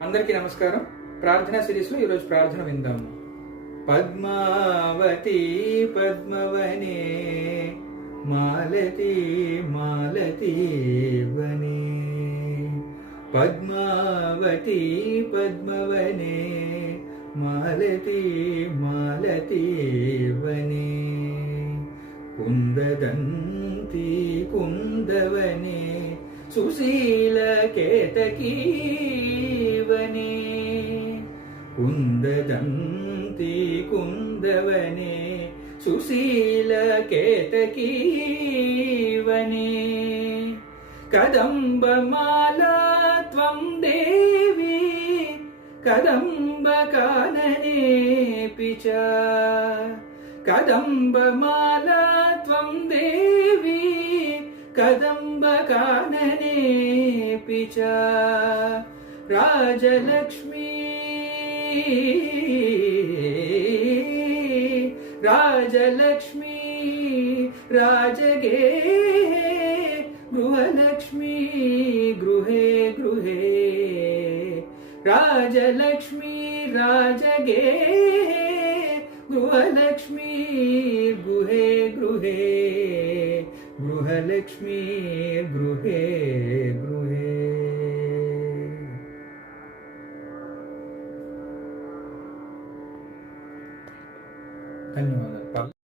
అందరికీ నమస్కారం. ప్రార్థనా సిరీస్లో ఈరోజు ప్రార్థన విందాము. పద్మావతి పద్మవనే మాలతి మాలతి వనే, పద్మావతి పద్మవనే మాలతి మాలతి వనే, కుందదంతి కుందవనే సుశీల కేతకీ వనే, కుందదంతి కుందవనే సుశీల కేతకీ వనే, కదంబమాలా త్వం దేవి కదంబకాననేపి చ, కదంబమాలా త్వం దేవి కదంబకాననేపి చ, రాజలక్ష్మీ రాజలక్ష్మీ రాజగే గృహలక్ష్మీ గృహే గృహే, రాజలక్ష్మీ రాజగే గృహలక్ష్మీ గృహే గృహే, గృహలక్ష్మీ గృహే గృహే. ధన్యవాదాలు.